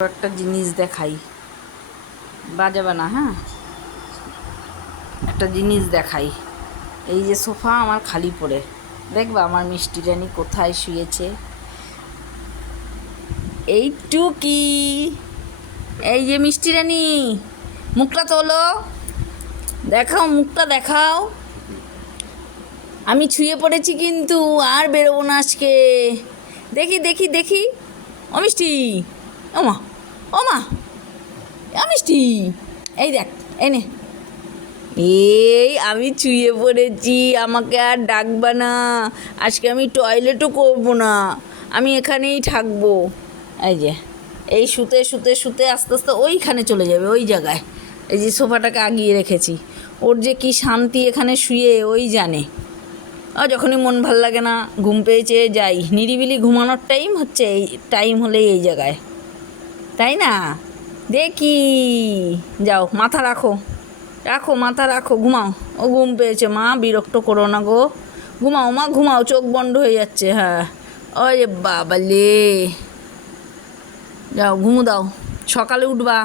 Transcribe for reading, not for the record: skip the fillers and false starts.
একটা জিনিস দেখাই, বাজাবে না হ্যাঁ। একটা জিনিস দেখাই, এই যে সোফা আমার খালি পড়ে, দেখবা আমার মিষ্টি রানী কোথায় শুয়েছে। এইটুকি, এই যে মিষ্টি রানী, মুখটা তোলো, দেখাও মুখটা দেখাও। আমি শুয়ে পড়েছি কিন্তু আর বেরোবো না আজকে। দেখি দেখি দেখি, ও মিষ্টি, ওমা ওমা, মিষ্টি, এই দেখ, এই নে। এই আমি শুয়ে পড়েছি, আমাকে আর ডাকবা না। আজকে আমি টয়লেটও করবো না, আমি এখানেই থাকবো। এই যে, এই শুতে শুতে শুতে আস্তে আস্তে ওইখানে চলে যাবে, ওই জায়গায়। এই যে সোফাটাকে আগিয়ে রেখেছি, ওর যে কি শান্তি এখানে শুয়ে ওই জানে। যখনই মন ভাল লাগে না, ঘুম পেয়েছে, যাই, নিরিবিলি ঘুমানোর টাইম হচ্ছে এই টাইম হলেই এই জায়গায়, তাই না? দেখি, যাও মাথা রাখো, রাখো মাথা রাখো, ঘুমাও। ও ঘুম পেয়েছে মা, বিরক্ত করো না গো, ঘুমাও মা ঘুমাও, চোখ বন্ধ হয়ে যাচ্ছে। হ্যাঁ, ওরে বাবালে, যাও ঘুমু দাও, সকালে উঠবা।